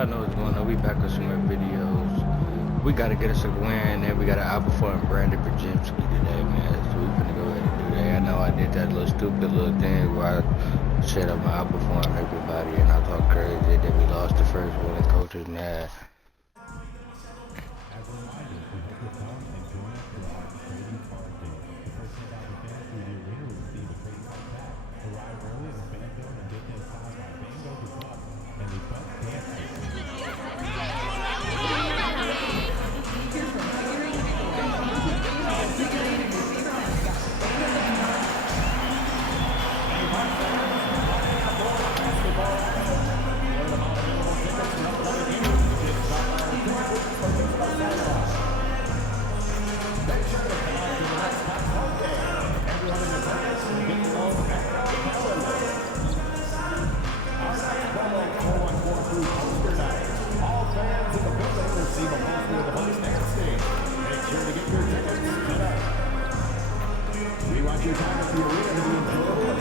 y'all know what's going on. We back with some more videos. We gotta get us a win, and we gotta outperform Brandon Pojemski today, man. So we finna go ahead and do that. I know I did that little stupid little thing where I said I'm gonna outperform everybody, and I talk crazy that we lost the first one, and coaches mad.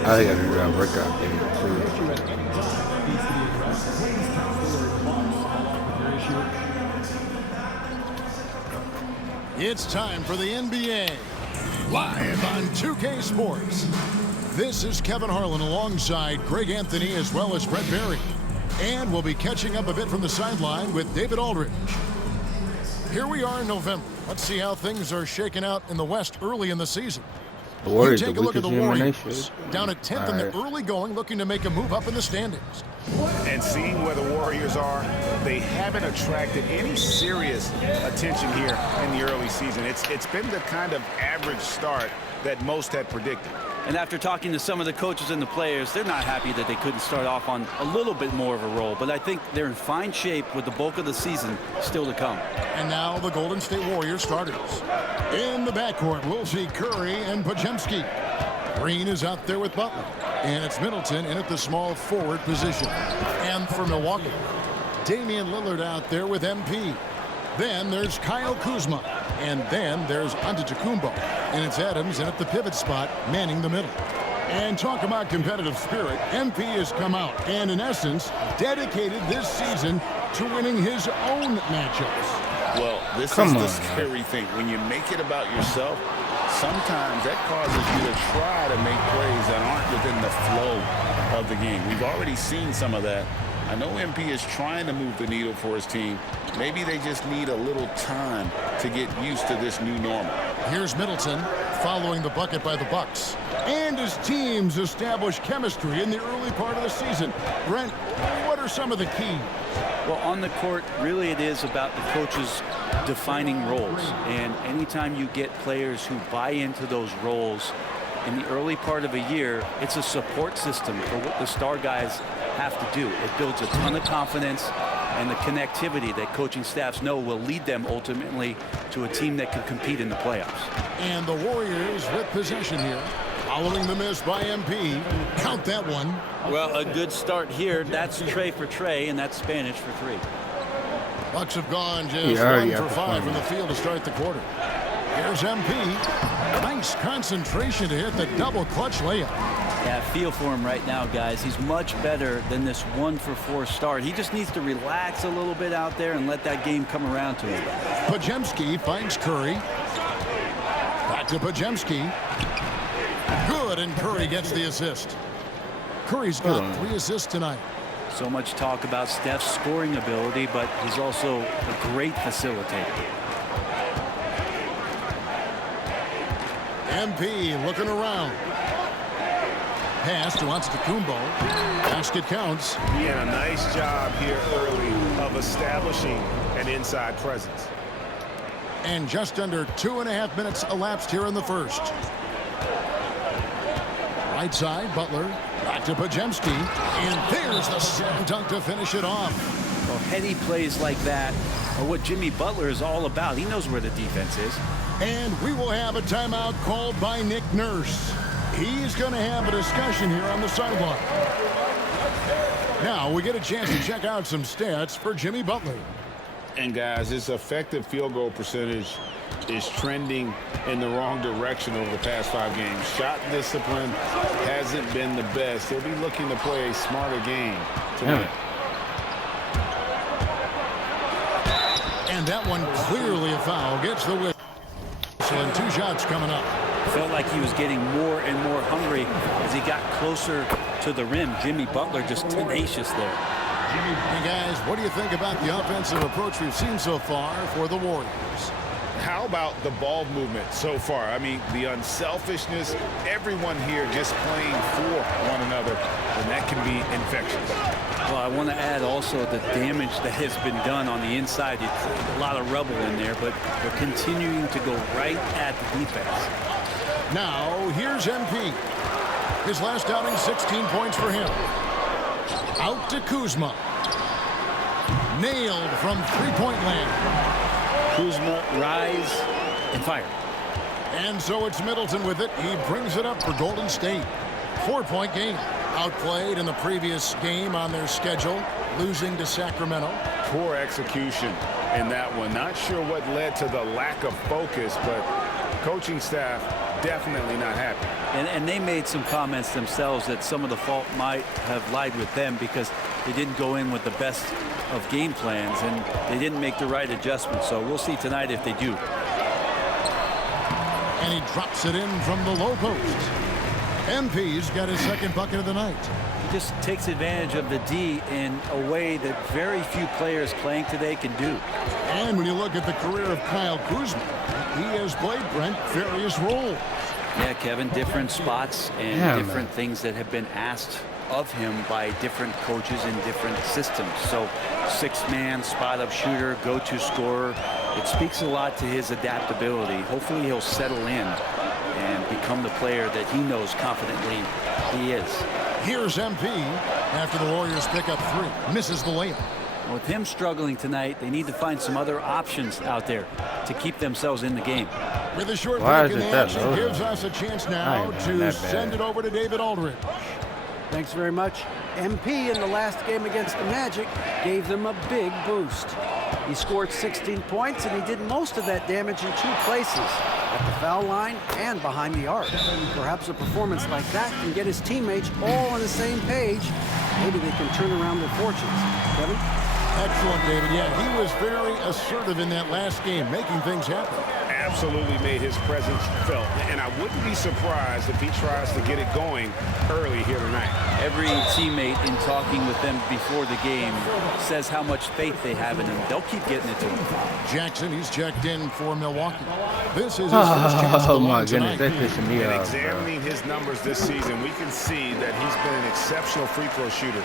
I think I can do a workout game too. It's time for the NBA, live on 2K Sports. This is Kevin Harlan alongside Greg Anthony as well as Brett Berry. And we'll be catching up a bit from the sideline with David Aldridge. Here we are in November. Let's see how things are shaking out in the West early in the season. The Warriors, take a look at the Warriors, down at 10th in the early going, looking to make a move up in the standings. And seeing where the Warriors are, they haven't attracted any serious attention here in the early season. It's been the kind of average start that most had predicted. And after talking to some of the coaches and the players, they're not happy that they couldn't start off on a little bit more of a roll. But I think they're in fine shape with the bulk of the season still to come. And now the Golden State Warriors starters. In the backcourt, we'll see Curry and Pojemski. Green is out there with Butler. And it's Middleton in at the small forward position. And for Milwaukee, Damian Lillard out there with MP. Then there's Kyle Kuzma. And then there's Antetokounmpo. And it's Adams at the pivot spot, manning the middle. And talk about competitive spirit, MP has come out and, in essence, dedicated this season to winning his own matchups. Well, this is the scary thing. When you make it about yourself, sometimes that causes you to try to make plays that aren't within the flow of the game. We've already seen some of that. I know MP is trying to move the needle for his team. Maybe they just need a little time to get used to this new normal. Here's Middleton following the bucket by the Bucks. And his teams establish chemistry in the early part of the season. Brent, what are some of the keys? Well, on the court, really it is about the coaches defining roles. And anytime you get players who buy into those roles in the early part of a year, it's a support system for what the star guys have to do. It builds a ton of confidence and the connectivity that coaching staffs know will lead them ultimately to a team that can compete in the playoffs. And the Warriors with possession here. Following the miss by MP. Count that one. Well, a good start here. That's Trey for Trey, and that's Spanish for three. Bucks have gone just 1 for 5 from the field to start the quarter. Here's MP. Nice concentration to hit the double clutch layup. Yeah, feel for him right now, guys. He's much better than this 1 for 4 start. He just needs to relax a little bit out there and let that game come around to him. Pojemski finds Curry. Back to Pojemski. Good, and Curry gets the assist. Curry's got 3 assists tonight. So much talk about Steph's scoring ability, but he's also a great facilitator. MP looking around. Pass to Antetokounmpo. Basket counts. He had a nice job here early of establishing an inside presence. And just under 2.5 minutes elapsed here in the first. Right side, Butler. Back to Pojemski. And there's the slam dunk to finish it off. Well, heady plays like that are what Jimmy Butler is all about. He knows where the defense is. And we will have a timeout called by Nick Nurse. He's going to have a discussion here on the sideline. Now we get a chance to check out some stats for Jimmy Butler. And guys, his effective field goal percentage is trending in the wrong direction over the past 5 games. Shot discipline hasn't been the best. He'll be looking to play a smarter game tonight. And that one clearly a foul. Gets the whistle, and 2 shots coming up. Felt like he was getting more and more hungry as he got closer to the rim. Jimmy Butler just tenacious there. Hey guys, what do you think about the offensive approach we've seen so far for the Warriors? How about the ball movement so far? I mean, the unselfishness, everyone here just playing for one another, and that can be infectious. Well, I want to add also the damage that has been done on the inside. It's a lot of rubble in there, but they're continuing to go right at the defense. Now, here's MP. His last outing, 16 points for him. Out to Kuzma. Nailed from three-point land. Kuzma, rise, and fire. And so it's Middleton with it. He brings it up for Golden State. 4-point game. Outplayed in the previous game on their schedule, losing to Sacramento. Poor execution in that one. Not sure what led to the lack of focus, but coaching staff definitely not happy. And they made some comments themselves that some of the fault might have lied with them because they didn't go in with the best of game plans and they didn't make the right adjustments. So we'll see tonight if they do. And he drops it in from the low post. MP's got his second bucket of the night. He just takes advantage of the D in a way that very few players playing today can do. And when you look at the career of Kyle Kuzma, he has played, Brent, various roles. Yeah, Kevin, different spots and different things that have been asked of him by different coaches in different systems. So 6-man, spot-up shooter, go-to scorer. It speaks a lot to his adaptability. Hopefully he'll settle in and become the player that he knows confidently he is. Here's MP after the Warriors pick up 3. Misses the layup. With him struggling tonight, they need to find some other options out there to keep themselves in the game. With a short break in the action, gives us a chance now to send it over to David Aldridge. Thanks very much. MP in the last game against the Magic gave them a big boost. He scored 16 points, and he did most of that damage in 2 places, at the foul line and behind the arc. Perhaps a performance like that can get his teammates all on the same page. Maybe they can turn around their fortunes. Kevin? Excellent, David. Yeah, he was very assertive in that last game, making things happen. Absolutely made his presence felt, and I wouldn't be surprised if he tries to get it going early here tonight. Every teammate in talking with them before the game says how much faith they have in him. They'll keep getting it to him. Jackson, he's checked in for Milwaukee. This is his first chance to my tonight. goodness, that's pissing me off. Examining his numbers this season, we can see that he's been an exceptional free throw shooter,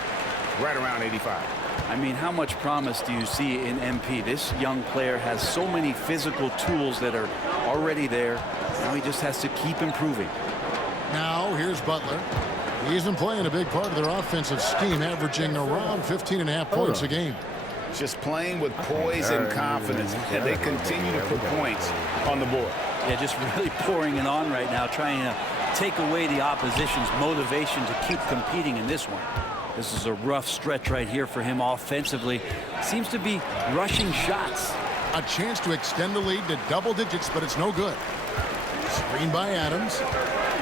right around 85. I mean, how much promise do you see in MP? This young player has so many physical tools that are already there. Now he just has to keep improving. Now here's Butler. He's been playing a big part of their offensive scheme, averaging around 15.5 points a game. Just playing with poise and confidence, and they continue to put points on the board. Yeah, just really pouring it on right now, trying to take away the opposition's motivation to keep competing in this one. This is a rough stretch right here for him offensively. Seems to be rushing shots. A chance to extend the lead to double digits, but it's no good. Screen by Adams.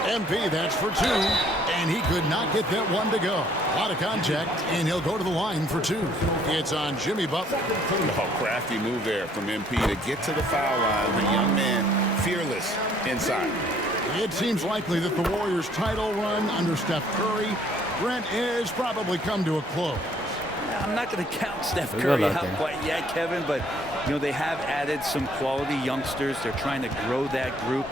MP, that's for 2. And he could not get that one to go. A lot of contact, and he'll go to the line for 2. It's on Jimmy Butler. Oh, crafty move there from MP to get to the foul line. The young man, fearless inside. It seems likely that the Warriors' title run under Steph Curry, Brent, has probably come to a close. I'm not going to count Steph Curry out quite yet, Kevin, but you know they have added some quality youngsters. They're trying to grow that group.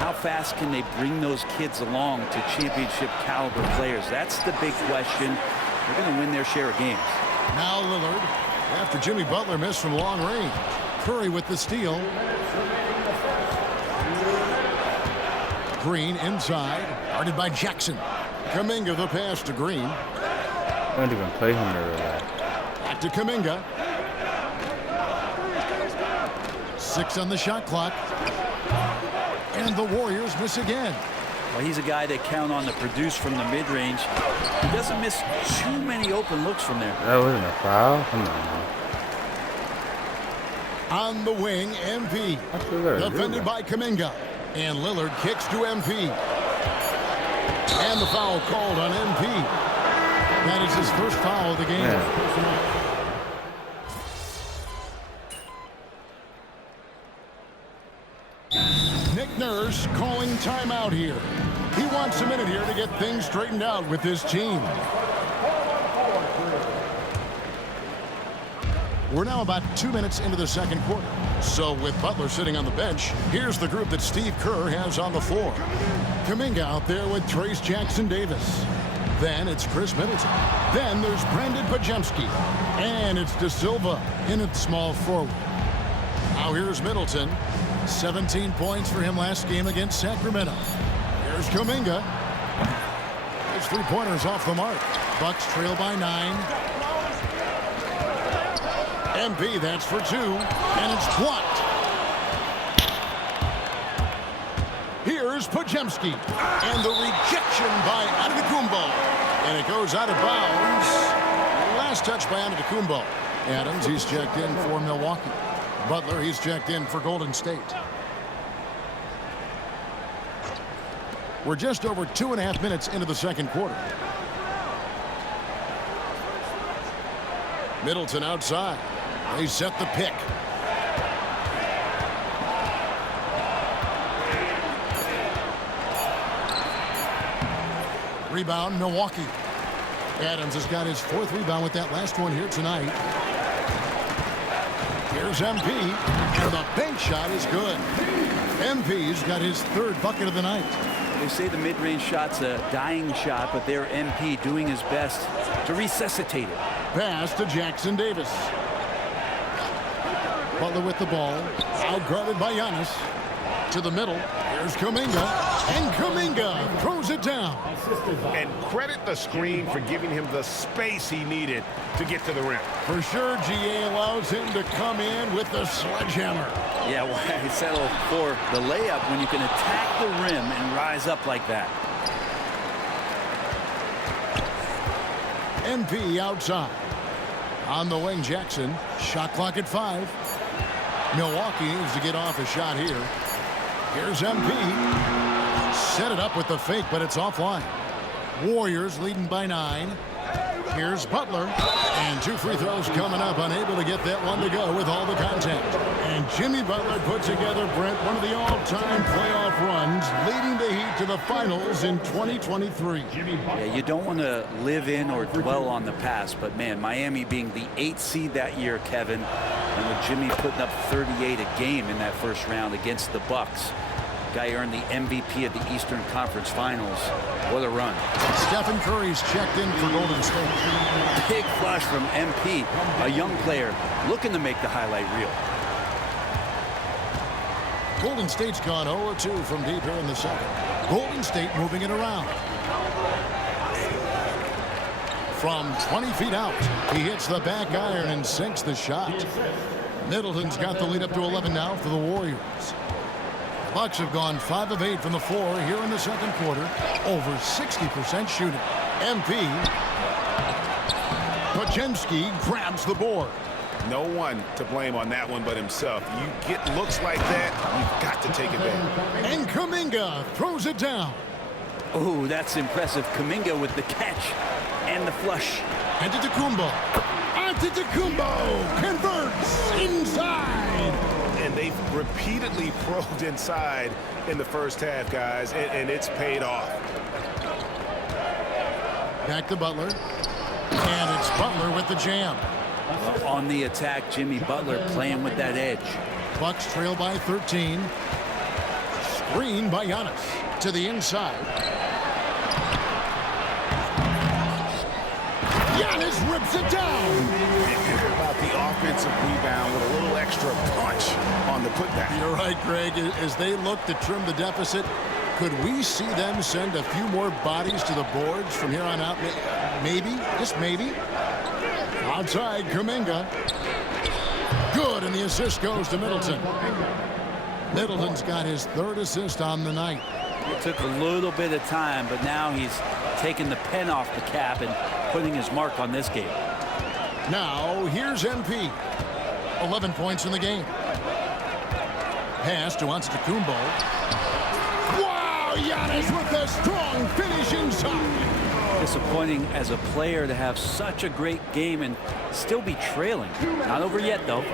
How fast can they bring those kids along to championship caliber players? That's the big question. They're going to win their share of games. Now Lillard, after Jimmy Butler missed from long range. Curry with the steal. Green inside, guarded by Jackson. Kuminga the pass to Green. I don't even play him there. Back to Kuminga. 6 on the shot clock. And the Warriors miss again. Well, he's a guy that count on to produce from the mid-range. He doesn't miss too many open looks from there. That wasn't a foul? Come on. On the wing, MP. Defended by Kuminga. And Lillard kicks to MP. And the foul called on MP. That is his first foul of the game. Nurse calling timeout here. He wants a minute here to get things straightened out with his team. We're now about 2 minutes into the second quarter. So with Butler sitting on the bench, here's the group that Steve Kerr has on the floor. Kuminga out there with Trace Jackson-Davis. Then it's Chris Middleton. Then there's Brandon Pojemski. And it's De Silva in at small forward. Now here's Middleton. 17 points for him last game against Sacramento. Here's Kuminga. His three-pointers off the mark. Bucks trail by 9. MP, that's for 2, and it's blocked. Here's Pojemski, and the rejection by Antetokounmpo, and it goes out of bounds. Last touch by Antetokounmpo. Adams, he's checked in for Milwaukee. Butler, he's checked in for Golden State. We're just over 2.5 minutes into the second quarter. Middleton outside. They set the pick. Rebound, Milwaukee. Adams has got his 4th rebound with that last one here tonight. Here's MP, and the bank shot is good. MP's got his 3rd bucket of the night. They say the mid-range shot's a dying shot, but they're MP doing his best to resuscitate it. Pass to Jackson-Davis. Butler with the ball, out-guarded by Giannis. To the middle, here's Kuminga, and Kuminga throws it down. And credit the screen for giving him the space he needed to get to the rim. For sure, GA allows him to come in with the sledgehammer. Yeah, well, he settled for the layup when you can attack the rim and rise up like that. MP outside. On the wing, Jackson. Shot clock at 5. Milwaukee needs to get off a shot here. Here's MP. Set it up with the fake, but it's offline. Warriors leading by 9. Here's Butler. And 2 free throws coming up. Unable to get that one to go with all the contact. And Jimmy Butler put together, Brent, one of the all-time playoff runs, leading the Heat to the finals in 2023. Yeah, you don't want to live in or dwell on the past, but man, Miami being the 8th seed that year, Kevin, and with Jimmy putting up 38 a game in that first round against the Bucks. Guy earned the MVP of the Eastern Conference Finals. What a run. Stephen Curry's checked in for Golden State. Big flush from MP, a young player looking to make the highlight reel. Golden State's gone 0-2 from deep here in the second. Golden State moving it around. From 20 feet out, he hits the back iron and sinks the shot. Middleton's got the lead up to 11 now for the Warriors. Bucks have gone 5 of 8 from the floor here in the second quarter. Over 60% shooting. MP. Pojemski grabs the board. No one to blame on that one but himself. You get looks like that, you've got to take advantage. And Kuminga throws it down. Oh, that's impressive. Kuminga with the catch and the flush. Antetokounmpo. Antetokounmpo converts inside. And they've repeatedly probed inside in the first half, guys, and it's paid off. Back to Butler. And it's Butler with the jam. On the attack, Jimmy Butler playing with that edge. Bucks trail by 13. Screen by Giannis to the inside. Giannis rips it down. About the offensive rebound with a little extra punch on the putback. You're right, Greg. As they look to trim the deficit, could we see them send a few more bodies to the boards from here on out? Maybe, just maybe. Outside, Kuminga. Good, and the assist goes to Middleton. Middleton's got his 3rd assist on the night. It took a little bit of time, but now he's taking the pen off the cap and putting his mark on this game. Now, here's MP. 11 points in the game. Pass to Antetokounmpo. Wow, Giannis with a strong finish inside. Disappointing as a player to have such a great game and still be trailing. Not over yet, though.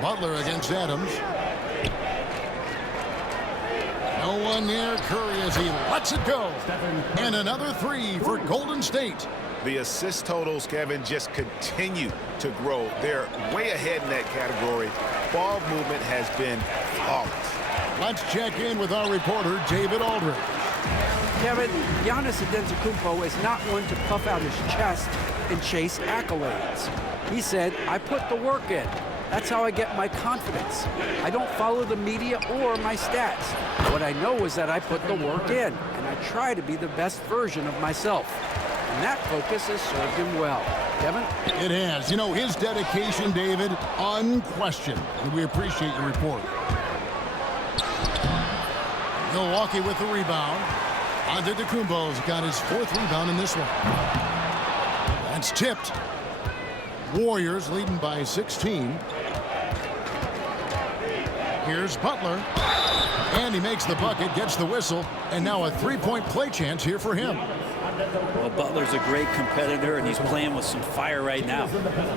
Butler against Adams. No one near Curry as he lets it go. And another three for Golden State. The assist totals, Kevin, just continue to grow. They're way ahead in that category. Ball movement has been flawless. Let's check in with our reporter, David Aldridge. Kevin, Giannis Antetokounmpo is not one to puff out his chest and chase accolades. He said, I put the work in. That's how I get my confidence. I don't follow the media or my stats. What I know is that I put the work in, and I try to be the best version of myself. And that focus has served him well. Kevin? It has. You know, his dedication, David, unquestioned. And we appreciate your report. Milwaukee with the rebound. Antetokounmpo's got his 4th rebound in this one. That's tipped. Warriors leading by 16. Here's Butler. And he makes the bucket, gets the whistle, and now a 3-point play chance here for him. Well, Butler's a great competitor, and he's playing with some fire right now.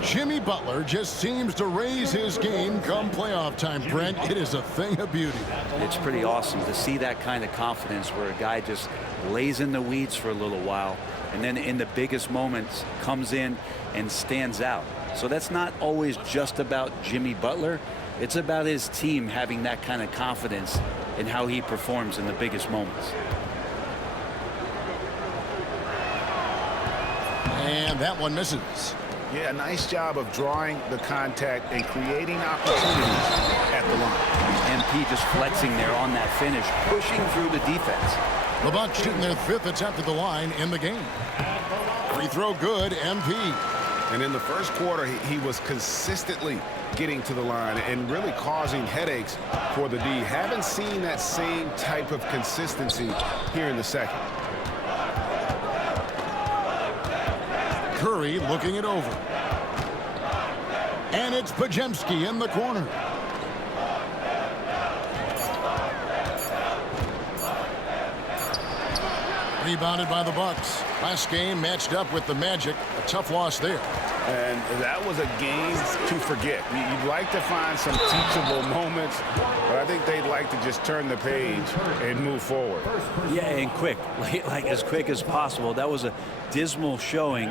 Jimmy Butler just seems to raise his game come playoff time, Brent. It is a thing of beauty. It's pretty awesome to see that kind of confidence where a guy just lays in the weeds for a little while and then in the biggest moments comes in and stands out. So that's not always just about Jimmy Butler. It's about his team having that kind of confidence in how he performs in the biggest moments. And that one misses. Yeah, nice job of drawing the contact and creating opportunities at the line. MP just flexing there on that finish, pushing through the defense. The Bucks shooting their 5th attempt at the line in the game. Free throw good, MP. And in the first quarter, he was consistently getting to the line and really causing headaches for the D. Haven't seen that same type of consistency here in the second. Curry looking it over. And it's Pojemski in the corner. Rebounded by the Bucks. Last game matched up with the Magic. A tough loss there. And that was a game to forget. You'd like to find some teachable moments, but I think they'd like to just turn the page and move forward. Yeah, and quick, like as quick as possible. That was a dismal showing,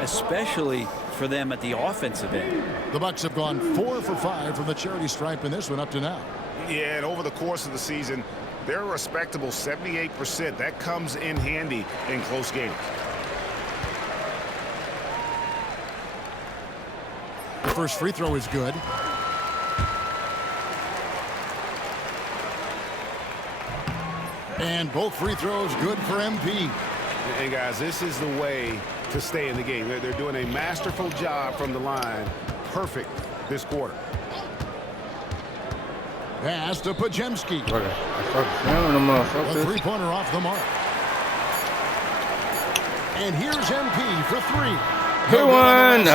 especially for them at the offensive end. The Bucks have gone 4 for 5 from the charity stripe in this one up to now. Yeah, and over the course of the season, they're a respectable 78%. That comes in handy in close games. The first free throw is good. And both free throws good for MP. And guys, this is the way to stay in the game. They're doing a masterful job from the line. Perfect this quarter. Pass to Pojemski. A A three-pointer off the mark. And here's MP for 3. Hit one.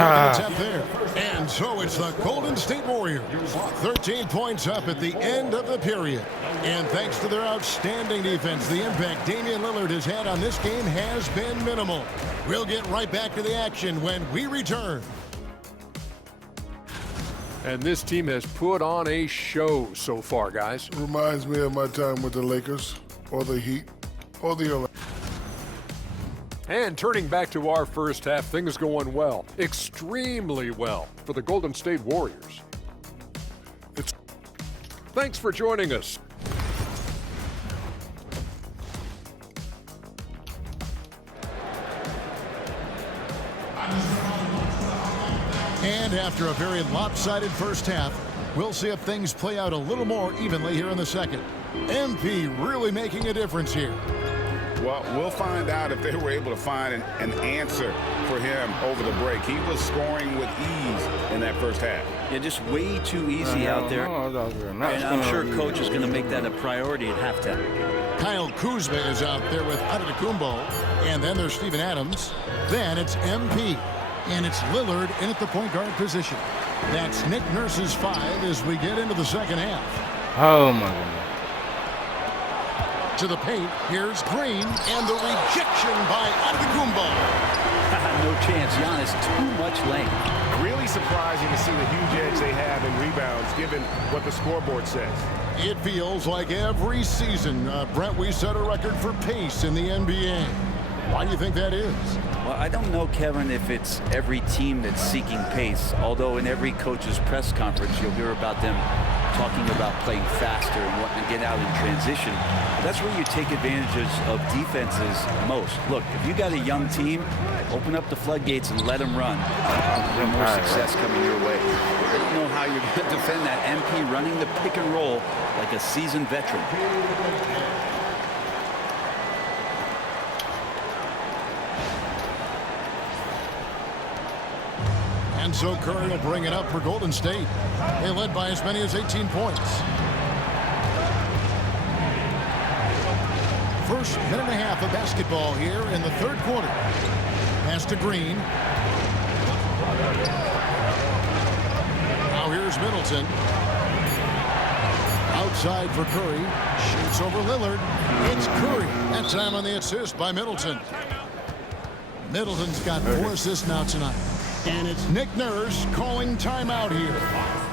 And so it's the Golden State Warriors. 13 points up at the end of the period. And thanks to their outstanding defense, the impact Damian Lillard has had on this game has been minimal. We'll get right back to the action when we return. And this team has put on a show so far, guys. Reminds me of my time with the Lakers or the Heat or the Olympics. And turning back to our first half, things going well, extremely well for the Golden State Warriors. Thanks for joining us. And after a very lopsided first half, we'll see if things play out a little more evenly here in the second. MP really making a difference here. Well, we'll find out if they were able to find an answer for him over the break. He was scoring with ease in that first half. Yeah, just way too easy out there. And I'm sure coach is going to make that a priority at halftime. Kyle Kuzma is out there with Antetokounmpo. And then there's Steven Adams. Then it's MP. And it's Lillard in at the point guard position. That's Nick Nurse's 5 as we get into the second half. Oh, my goodness. To the paint, here's Green, and the rejection by Antetokounmpo. No chance. Giannis, too much length. Really be surprising to see the huge edge they have in rebounds, given what the scoreboard says. It feels like every season, Brent, we set a record for pace in the NBA. Why do you think that is? Well, I don't know, Kevin, if it's every team that's seeking pace, although in every coach's press conference you'll hear about them talking about playing faster and wanting to get out in transition. That's where you take advantages of defenses most. Look, if you got a young team, open up the floodgates and let them run. There's more success coming your way. I don't know how you're going to defend that MP running the pick and roll like a seasoned veteran. And so Curry will bring it up for Golden State. They led by as many as 18 points. First minute and a half of basketball here in the third quarter. Pass to Green. Now here's Middleton. Outside for Curry. Shoots over Lillard. It's Curry. That time on the assist by Middleton. Middleton's got 4 assists now tonight. And it's Nick Nurse calling timeout here.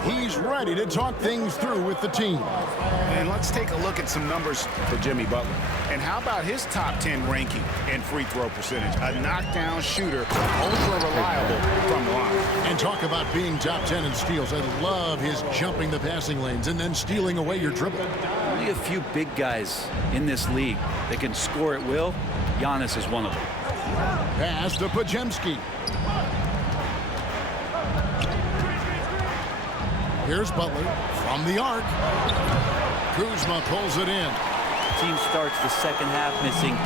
He's ready to talk things through with the team. And let's take a look at some numbers for Jimmy Butler. And how about his top 10 ranking in free throw percentage? A knockdown shooter, ultra reliable from the line. And talk about being top 10 in steals. I love his jumping the passing lanes and then stealing away your dribble. Only a few big guys in this league that can score at will. Giannis is one of them. Pass to Pojemski. Here's Butler from the arc. Kuzma pulls it in. Team starts the second half missing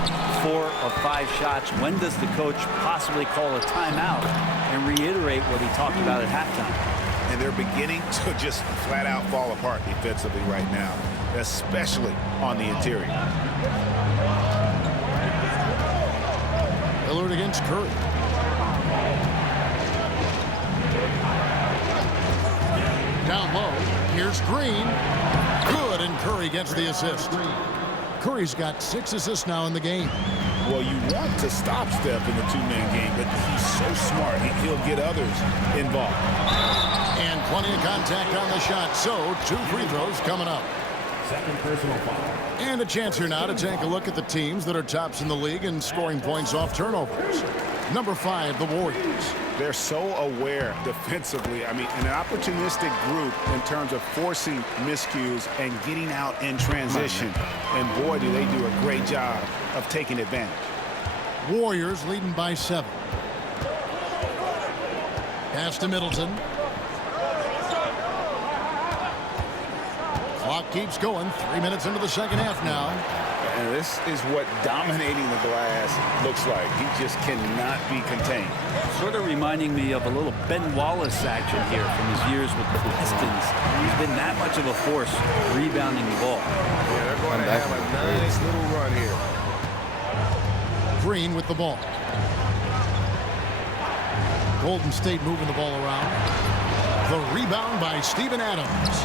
4 of 5 shots. When does the coach possibly call a timeout and reiterate what he talked about at halftime? And they're beginning to just flat out fall apart defensively right now, especially on the interior. Lillard against Curry. Down low, here's Green. Good, and Curry gets the assist. Curry's got 6 assists now in the game. Well, you want to stop Steph in the two-man game, but he's so smart. He'll get others involved. And plenty of contact on the shot, so 2 free throws coming up. Second personal foul. And a chance here now to take a look at the teams that are tops in the league in scoring points off turnovers. Number 5, the Warriors. They're so aware defensively. I mean, an opportunistic group in terms of forcing miscues and getting out in transition. And boy, do they do a great job of taking advantage. Warriors leading by 7. Pass to Middleton. Clock keeps going. 3 minutes into the second half now. And this is what dominating the glass looks like. He just cannot be contained. Sort of reminding me of a little Ben Wallace action here from his years with the Pistons. He's been that much of a force rebounding the ball. Yeah, they're going to have a nice little run here. Green with the ball. Golden State moving the ball around. The rebound by Steven Adams.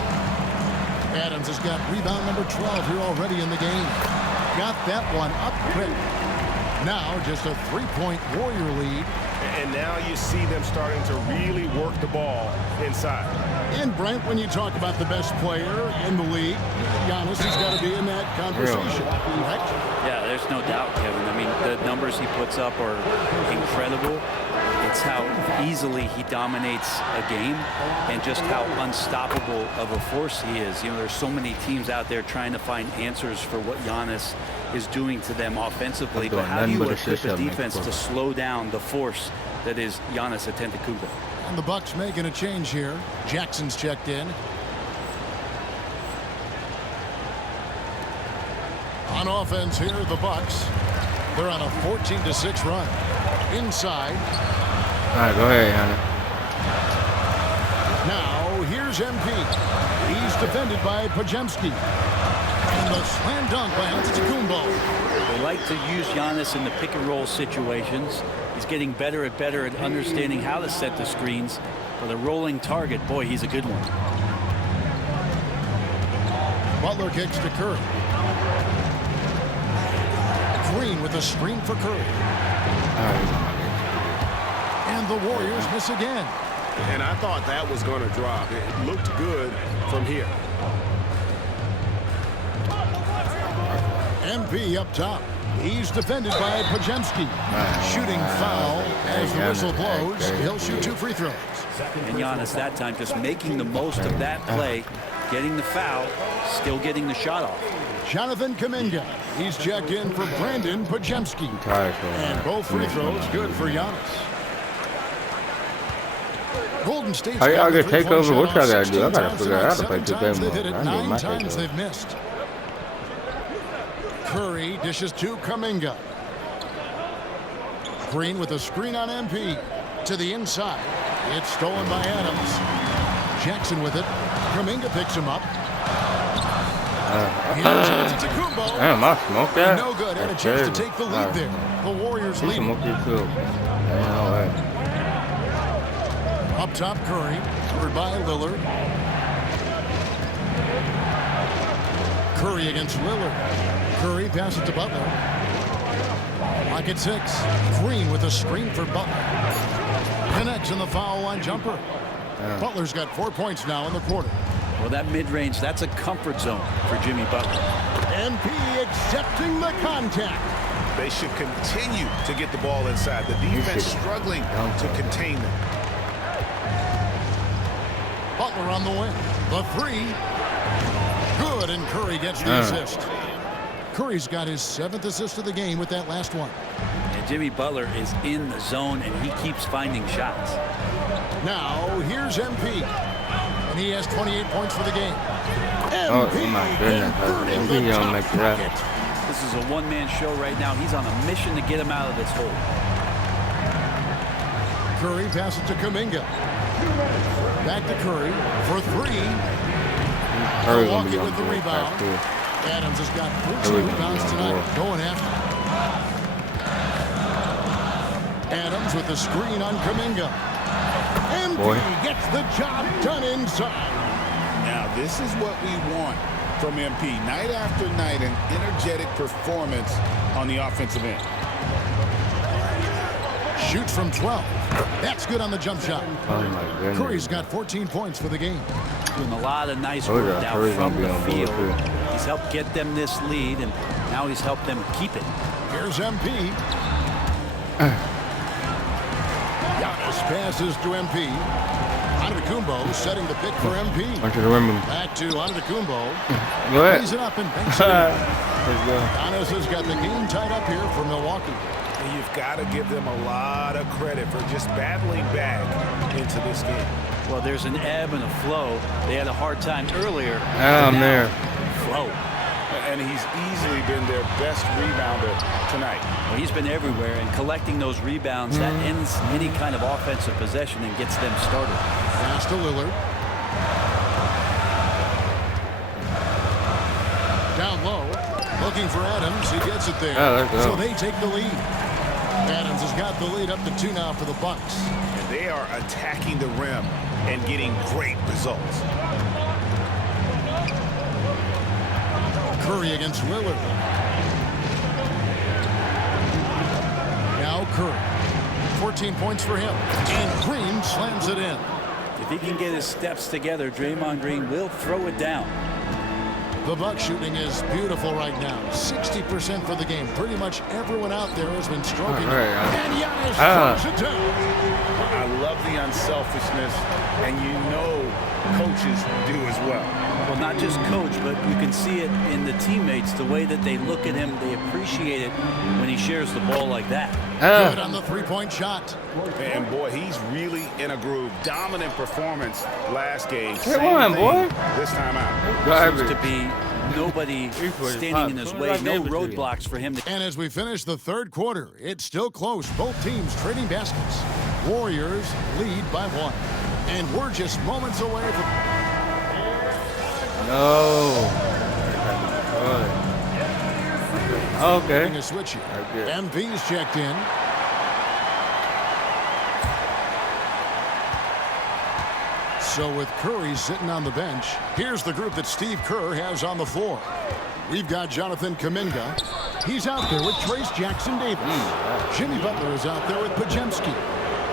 Adams has got rebound number 12 here already in the game. Got that one up quick. Now just a 3-point Warrior lead. And now you see them starting to really work the ball inside. And Brent, when you talk about the best player in the league, Giannis has got to be in that conversation. Right? Yeah, there's no doubt, Kevin. I mean, the numbers he puts up are incredible. It's how easily he dominates a game and just how unstoppable of a force he is. You know, there's so many teams out there trying to find answers for what Giannis is doing to them offensively. But how do you equip a defense to slow down the force that is Giannis Antetokounmpo? And the Bucks making a change here. Jackson's checked in. On offense here, the Bucks. They're on a 14-6 run. Inside. All right, go ahead, Yanni. Now, here's MP. He's defended by Pojemski. And the slam dunk by Antetokounmpo. They like to use Giannis in the pick and roll situations. He's getting better at understanding how to set the screens. For the rolling target, boy, he's a good one. Butler kicks to Curry. Green with a screen for Curry. All right. And the Warriors miss again. And I thought that was going to drop. It looked good from here. MP up top. He's defended by Pojemski. Shooting foul as the whistle blows. He'll shoot 2 free throws. And Giannis that time just making the most of that play, getting the foul, still getting the shot off. Jonathan Kuminga. He's checked in for Brandon Pojemski. And both free throws good for Giannis. Golden State's How y'all get take over? What y'all gotta 16 do? I gotta times figure out how to tonight, play 7 times 2K they've more. hit it, I need 9 my times takeover. they've missed. Curry dishes to Kuminga. Green with a screen on MP. To the inside. It's stolen by Adams. Jackson with it. Kuminga picks him up. Here's Antetokounmpo. Damn, I smoked that. No good. Had a chance to take the lead there. The Warriors lead. Smoked it too. No way. Up top, Curry. Covered by Lillard. Curry against Lillard. Curry passes to Butler. Lock at 6. Green with a screen for Butler. Connects in the foul line jumper. Butler's got 4 points now in the quarter. Well, that mid-range, that's a comfort zone for Jimmy Butler. MP accepting the contact. They should continue to get the ball inside. The defense struggling to contain them. Butler on the win. The 3. Good, and Curry gets the assist. Curry's got his 7th assist of the game with that last one. And Jimmy Butler is in the zone, and he keeps finding shots. Now, here's MP. And he has 28 points for the game. Oh, my goodness. MP don't make that. This is a one-man show right now. He's on a mission to get him out of this hole. Curry passes to Kuminga. Back to Curry for 3. Curry gonna be Milwaukee on with the the rebound. Adams has got 13 rebounds tonight. Going after. Adams with the screen on Kuminga. MP gets the job done inside. Now, this is what we want from MP. Night after night, an energetic performance on the offensive end. Shoots from 12. That's good on the jump shot. Oh, my goodness. Curry's got 14 points for the game. Doing a lot of nice work out from the field. He's helped get them this lead, and now he's helped them keep it. Here's MP. Giannis passes to MP. Antetokounmpo setting the pick for MP. Back to Antetokounmpo. Plays it up and banks it in. Giannis has got the game tied up here for Milwaukee. And you've got to give them a lot of credit for just battling back into this game. Well, there's an ebb and a flow. They had a hard time earlier. Man. Flow. And he's easily been their best rebounder tonight. Well, he's been everywhere, and collecting those rebounds, that ends any kind of offensive possession and gets them started. Pass to Lillard. Down low. Looking for Adams. He gets it there. So they take the lead. Adams has got the lead up to 2 now for the Bucks. And they are attacking the rim and getting great results. Curry against Lillard. Now Curry. 14 points for him. And Green slams it in. If he can get his steps together, Draymond Green will throw it down. The Bucks shooting is beautiful right now. 60% for the game. Pretty much everyone out there has been stroking it. And Giannis throws it down. I love the unselfishness, and you know coaches do as well. Well, not just coach, but you can see it in the teammates, the way that they look at him. They appreciate it when he shares the ball like that. Good on the three-point shot. And boy, he's really in a groove. Dominant performance last game. Come on, boy. This time out. Seems to be nobody standing in his way, no roadblocks for him. And as we finish the third quarter, it's still close. Both teams trading baskets. Warriors lead by 1. And we're just moments away from... Okay. A switch here. MP's checked in. So with Curry sitting on the bench, here's the group that Steve Kerr has on the floor. We've got Jonathan Kuminga. He's out there with Trace Jackson-Davis. Jimmy Butler is out there with Pojemski.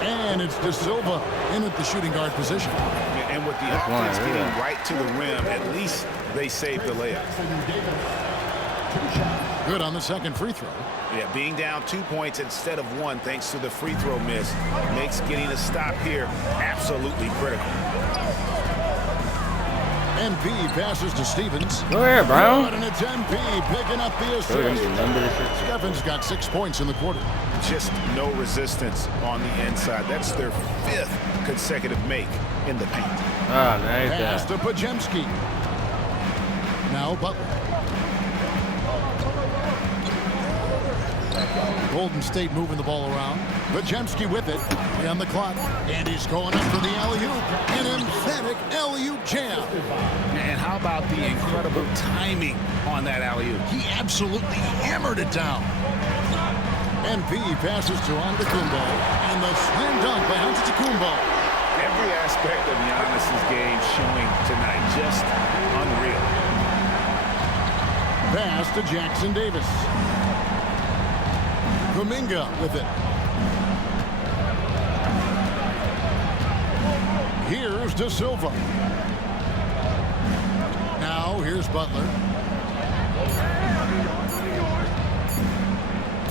And it's De Silva in at the shooting guard position. And with the offense getting right to the rim, at least they saved the layup. Good on the second free throw. Yeah, being down 2 points instead of 1 thanks to the free throw miss makes getting a stop here absolutely critical. MP passes to Stevens. Go ahead, bro. And it's MP picking up the assist. Stevens got 6 points in the quarter. Just no resistance on the inside. That's their 5th consecutive make in the paint. Pass to Pojemski. Now Butler. Golden State moving the ball around. Pojemski with it. 3 on the clock. And he's going up for the alley-oop. An emphatic alley-oop jam. And how about the incredible timing on that alley-oop? He absolutely hammered it down. MP passes to Antetokounmpo. And the slam dunk by Antetokounmpo. Every aspect of Giannis's game showing tonight. Just unreal. Pass to Jackson Davis. Kuminga with it. Here's De Silva. Now here's Butler.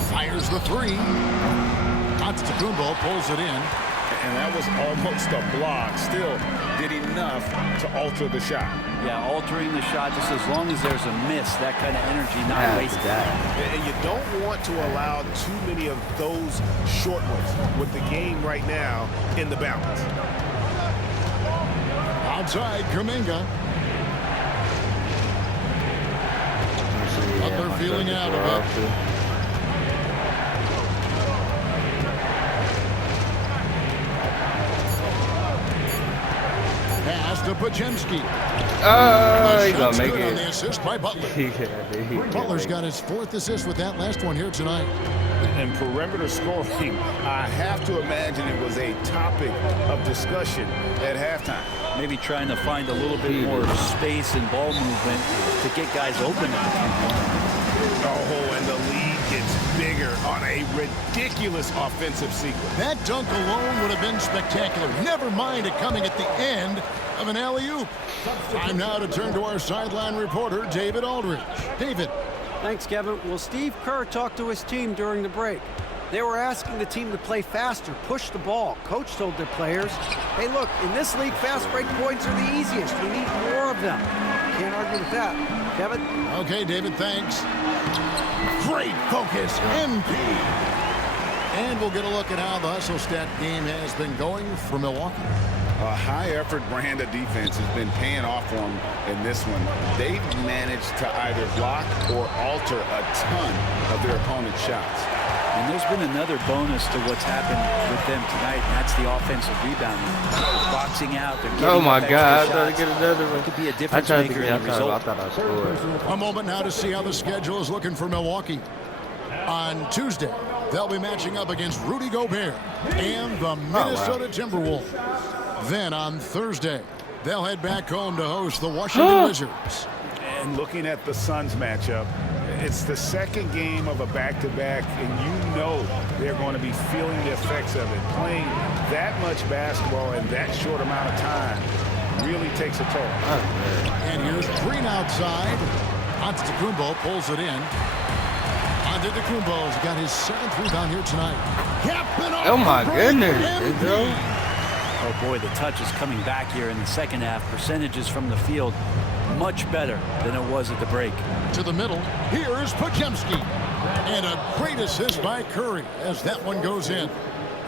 Fires the 3. Antetokounmpo pulls it in. And that was almost a block. Still did enough to alter the shot. Yeah, altering the shot just as long as there's a miss, that kind of energy not wasted. And you don't want to allow too many of those short ones with the game right now in the balance. Outside, Kuminga. Butler feeling out of it. Pass to Pojemski. Oh, he's gonna make it. On the assist by Butler. Butler's got his 4th assist with that last one here tonight. And perimeter scoring, I have to imagine it was a topic of discussion at halftime. Maybe trying to find a little bit more space and ball movement to get guys open at the 3-point. Oh, and the lead gets bigger on a ridiculous offensive sequence. That dunk alone would have been spectacular. Never mind it coming at the end of an alley-oop. Time now to turn to our sideline reporter, David Aldridge. David. Thanks, Kevin. Well, Steve Kerr talked to his team during the break. They were asking the team to play faster, push the ball. Coach told their players, hey, look, in this league, fast break points are the easiest. We need more of them. Can't argue with that. Kevin? Okay, David, thanks. Great focus, MP. And we'll get a look at how the hustle stat game has been going for Milwaukee. A high-effort brand of defense has been paying off for them in this one. They've managed to either block or alter a ton of their opponent's shots. And there's been another bonus to what's happened with them tonight, and that's the offensive rebounding. Boxing out. Oh, my God. I thought I'd get another one. It could be a difference maker in the result. I thought I scored. A moment now to see how the schedule is looking for Milwaukee. On Tuesday, they'll be matching up against Rudy Gobert and the Minnesota Timberwolves. Then on Thursday, they'll head back home to host the Washington Wizards. And looking at the Suns matchup, it's the second game of a back-to-back, and you know they're going to be feeling the effects of it. Playing that much basketball in that short amount of time really takes a toll. And here's Green outside. Antetokounmpo pulls it in. Antetokounmpo's got his 7th rebound here tonight. Oh, my goodness. Oh, boy, the touch is coming back here in the second half. Percentages from the field much better than it was at the break. To the middle, here's Pojemski. And a great assist by Curry as that one goes in.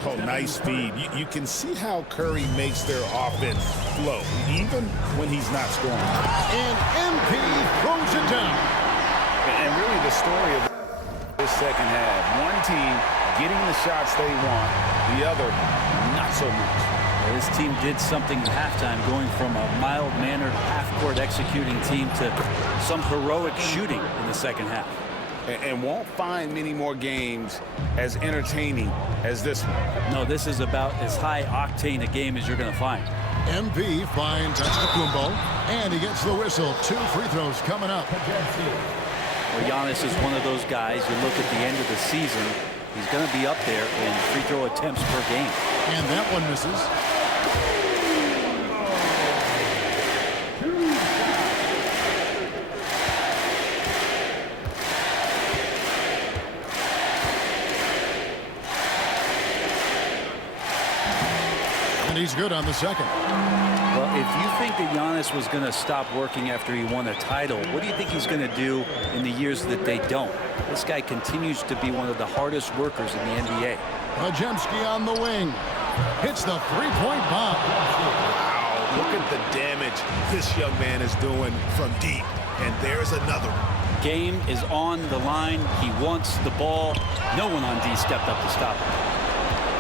Oh, nice feed. You can see how Curry makes their offense flow, even when he's not scoring. And MP throws it down. And really the story of this second half, one team getting the shots they want, the other not so much. This team did something at halftime, going from a mild-mannered half-court executing team to some heroic shooting in the second half. And won't find many more games as entertaining as this one. No, this is about as high-octane a game as you're going to find. MP finds Antetokounmpo, and he gets the whistle. 2 free throws coming up. Well, Giannis is one of those guys, you look at the end of the season, He's going to be up there in free throw attempts per game. And that one misses. And he's good on the second. Well, if you think that Giannis was going to stop working after he won a title, what do you think he's going to do in the years that they don't? This guy continues to be one of the hardest workers in the NBA. Pojemski on the wing. Hits the three-point bomb. Wow, look at the damage this young man is doing from deep. And there's another one. Game is on the line. He wants the ball. No one on D stepped up to stop him.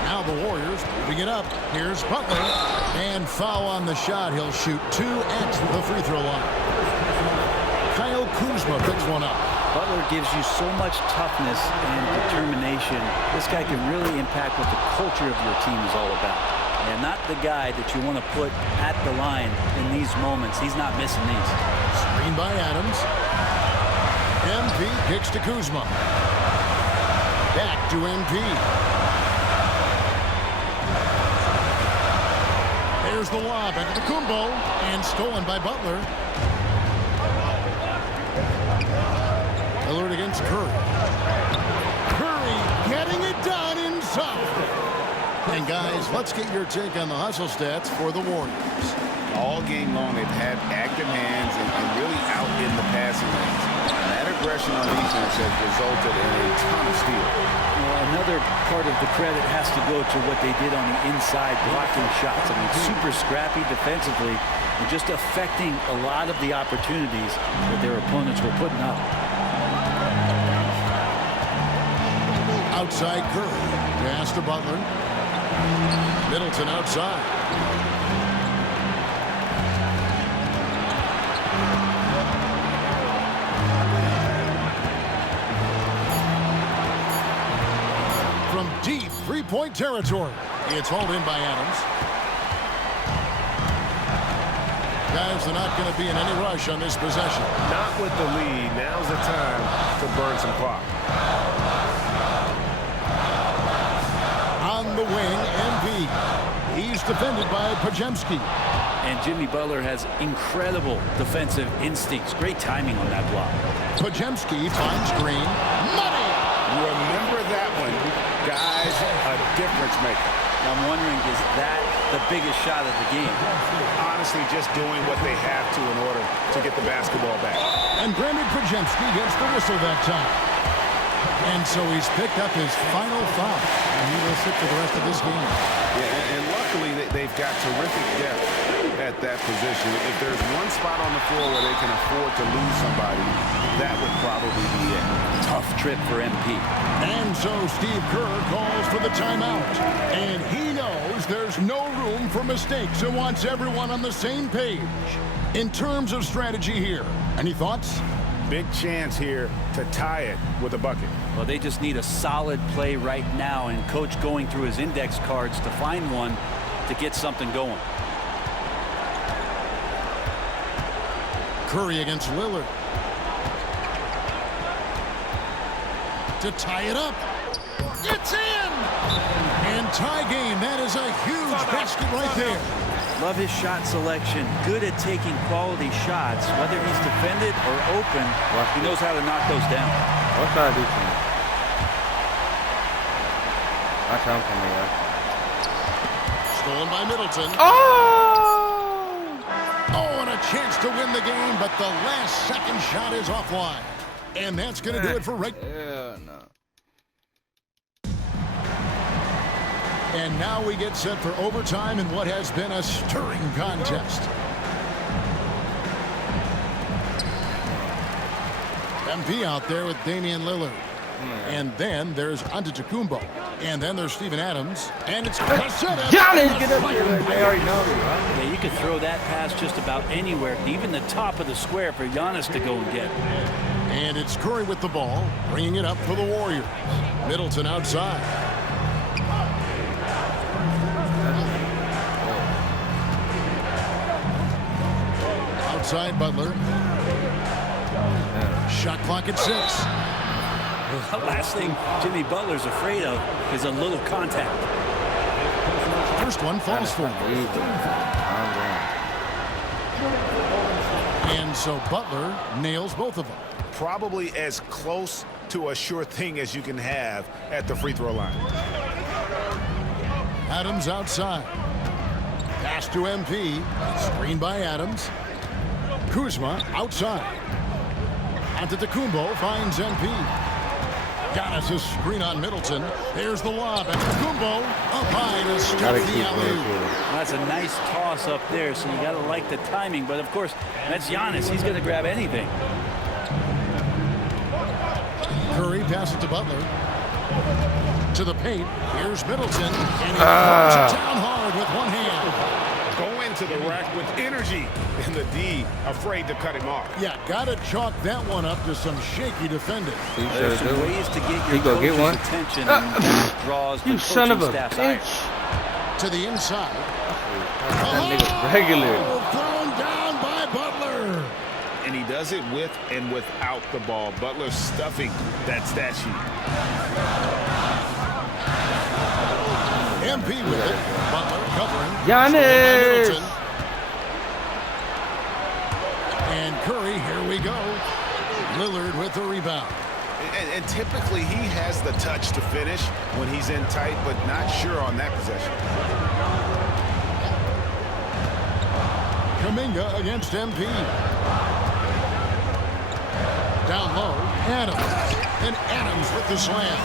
Now the Warriors moving it up. Here's Butler. And foul on the shot. He'll shoot 2 at the free throw line. Kyle Kuzma picks one up. Butler gives you so much toughness and determination. This guy can really impact what the culture of your team is all about. And not the guy that you want to put at the line in these moments. He's not missing these. Screen by Adams. MP kicks to Kuzma. Back to MP. There's the lob at the Kumbo, and stolen by Butler. Lillard against Curry. Curry getting it done inside. And guys, let's get your take on the hustle stats for the Warriors. All game long, they've had active hands and really out in the passing lanes. That aggression on defense has resulted in a ton of steals. Well, another part of the credit has to go to what they did on the inside blocking shots. I mean, super scrappy defensively and just affecting a lot of the opportunities that their opponents were putting up. Outside Curry. Pass to Butler. Middleton outside. From deep three-point territory. It's hauled in by Adams. Guys, they're not going to be in any rush on this possession. Not with the lead. Now's the time to burn some clock. On the wing, MV. He's defended by Pojemski. And Jimmy Butler has incredible defensive instincts. Great timing on that block. Pojemski finds Green. Money! Remember that one. Guys, a difference maker. I'm wondering, is that the biggest shot of the game? Honestly, just doing what they have to in order to get the basketball back. And Brandon Pojemski gets the whistle that time. And so he's picked up his final foul. And he will sit for the rest of this game. Yeah, and luckily they've got terrific depth at that position. If there's one spot on the floor where they can afford to lose somebody, that would probably be it. Tough trip for MP. And so Steve Kerr calls for the timeout. And he knows there's no room for mistakes and wants everyone on the same page. In terms of strategy here, any thoughts? Big chance here to tie it with a bucket. Well, they just need a solid play right now, and coach going through his index cards to find one to get something going. Curry against Lillard. To tie it up. It's in! And tie game. That is a huge basket right there. Love his shot selection. Good at taking quality shots. Whether he's defended or open, he knows how to knock those down. What's that do to me? That's how I'm coming up. Stolen by Middleton. Oh! Oh, and a chance to win the game, but the last second shot is offline. And that's going to do it for right. Yeah, no. And now we get set for overtime in what has been a stirring contest. MP out there with Damian Lillard. And then there's Antetokounmpo. And then there's Steven Adams. And it's Cassetta. Got it! They already know me, right? Yeah, you could throw that pass just about anywhere, even the top of the square for Giannis to go and get. And it's Curry with the ball, bringing it up for the Warriors. Middleton outside. Outside Butler. Shot clock at 6. The last thing Jimmy Butler's afraid of is a little contact. First one falls for him. And so Butler nails both of them. Probably as close to a sure thing as you can have at the free throw line. Adams outside. Pass to MP. Screen by Adams. Kuzma outside. Antetokounmpo finds MP. Giannis' screen on Middleton. There's the lob. Antetokounmpo up high to stop the alley-oop. That's a nice toss up there, so you got to like the timing. But, of course, that's Giannis. He's going to grab anything. Curry passes to Butler. To the paint. Here's Middleton. And he throws it down hard with one hand. Go into the rack with energy. And the D afraid to cut him off. Yeah, got to chalk that one up to some shaky defending. There's some ways to get your coach's attention, and that draws the coaching staff's eye. To the inside. That nigga regular. Thrown down by Butler. And he does it with and without the ball. Butler stuffing that stat sheet. MP with it. Butler covering. Giannis. And Curry, here we go. Lillard with the rebound. And typically he has the touch to finish when he's in tight, but not sure on that possession. Kuminga against MP. Down low, Adams. And Adams with the slam.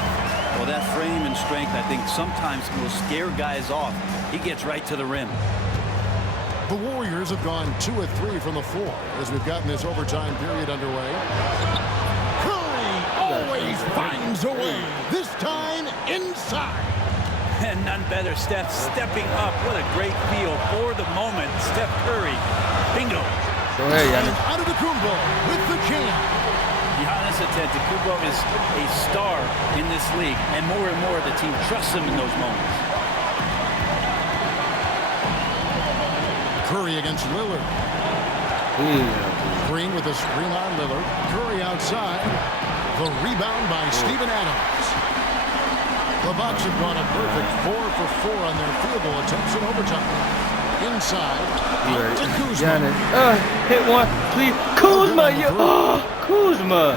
Well, that frame and strength, I think, sometimes will scare guys off. He gets right to the rim. The Warriors have gone 2 of 3 from the floor as we've gotten this overtime period underway. Curry always finds a way, this time inside. And none better, Steph stepping up. What a great feel for the moment. Steph Curry, bingo. Go ahead, Giannis. Antetokounmpo with the jam. Giannis Antetokounmpo is a star in this league, and more the team trusts him in those moments. Curry against Lillard. Green with a screen on Lillard. Curry outside. The rebound by Steven Adams. The Bucks have gone a perfect 4 for 4 on their field goal attempts in overtime. Inside. To Kuzma. Hit one, please. Kuzma, Kuzma.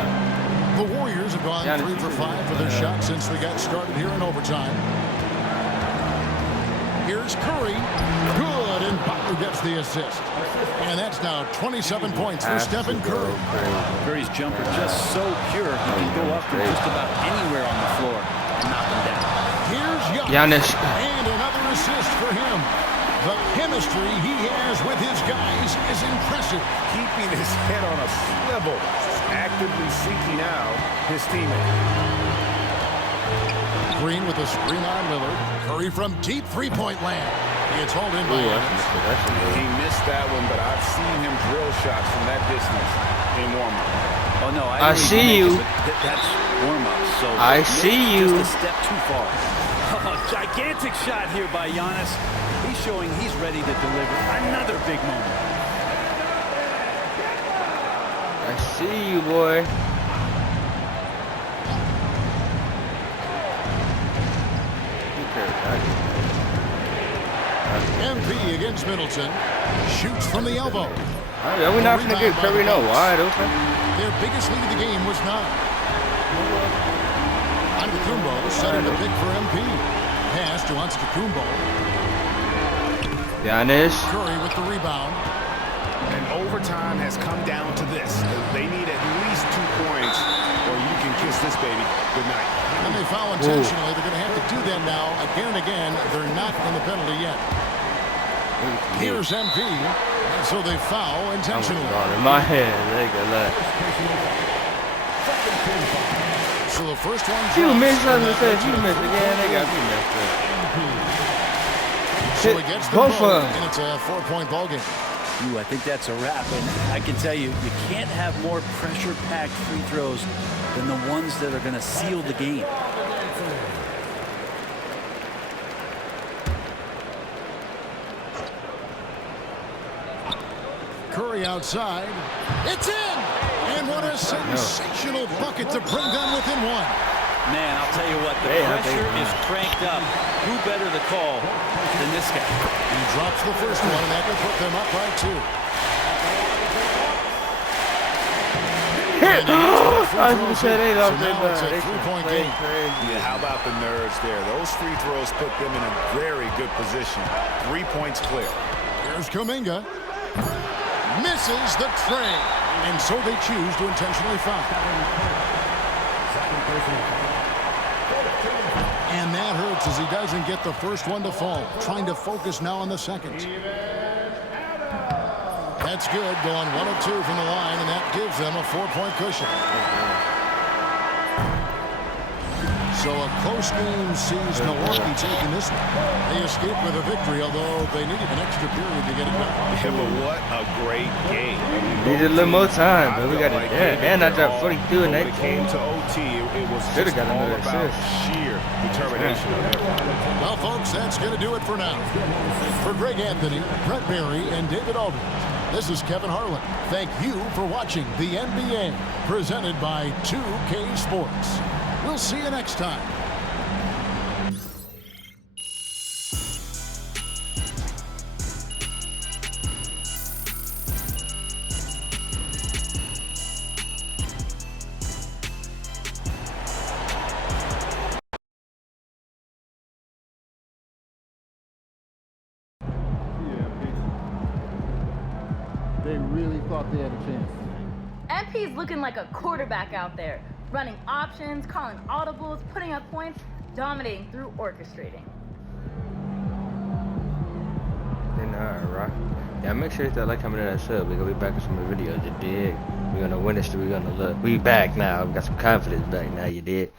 The Warriors have gone 3 for 5 for their shot since they got started here in overtime. Here's Curry. Good, and Butler gets the assist. And that's now 27 points for Stephen Curry. Curry's jumper just so pure, he can go up from just about anywhere on the floor and knock him down. Here's Giannis. And another assist for him. The chemistry he has with his guys is impressive. Keeping his head on a swivel, actively seeking out his teammate. Green with a screen on Lillard. Curry from deep three-point land. It's hauled in by Adams. He missed that one, but I've seen him drill shots from that distance in warm-up. Oh, no, I see you. That's warm-up, so I see you. just a step too far. Oh, gigantic shot here by Giannis. He's showing he's ready to deliver another big moment. I see you, boy. MP against Middleton. Shoots from the elbow. Yeah, we're not going to get Curry no wide open. Their biggest lead of the game was 9. Antetokounmpo setting the pick for MP. Pass to Antetokounmpo. Giannis. Curry with the rebound. And overtime has come down to this. They need at least 2 points, or you can kiss this baby goodnight. And they foul intentionally. They're going to have to do that now again and again. They're not in the penalty yet. Here's MP. And so they foul intentionally. In my head, they got that. So the first one. You missed something. You missed again. They got me messed up. So he gets the both ball, of them. and it's a 4-point ball game. Ooh, I think that's a wrap. And I can tell you, you can't have more pressure-packed free throws than the ones that are going to seal the game. Curry outside. It's in! And And what a sensational bucket to bring them within one. Man, I'll tell you what, the pressure is cranked up. Who better to call than this guy? He drops the first one, and that will put them up by 2. I was going to say they So lost now it's a it. 3-point game. Yeah, how about the nerves there? Those free throws put them in a very good position. 3 points clear. Here's Kuminga. Misses the tray. And so they choose to intentionally foul. And that hurts as he doesn't get the first one to fall. Trying to focus now on the second. That's good. Going 1 of 2 from the line, and that gives them a 4-point cushion. So a close game sees Milwaukee taking this one. They escape with a victory, although they needed an extra period to get it done. Yeah, but what a great game. Needed a little more time, but we got it. And I dropped 42 in that game. To OT, it was Should've just got all another about assist. sheer determination on their part. Well, folks, that's going to do it for now. For Greg Anthony, Brett Barry, and David Aldridge, this is Kevin Harlan. Thank you for watching the NBA, presented by 2K Sports. We'll see you next time. They really thought they had a chance. MP's looking like a quarterback out there, running options, calling audibles, putting up points, dominating through orchestrating. Then alright. Yeah, make sure you hit that like, comment, and that sub. We're gonna be back with some more videos, you dig? We're gonna win this, we're gonna look. We back now. We got some confidence back now, you dig?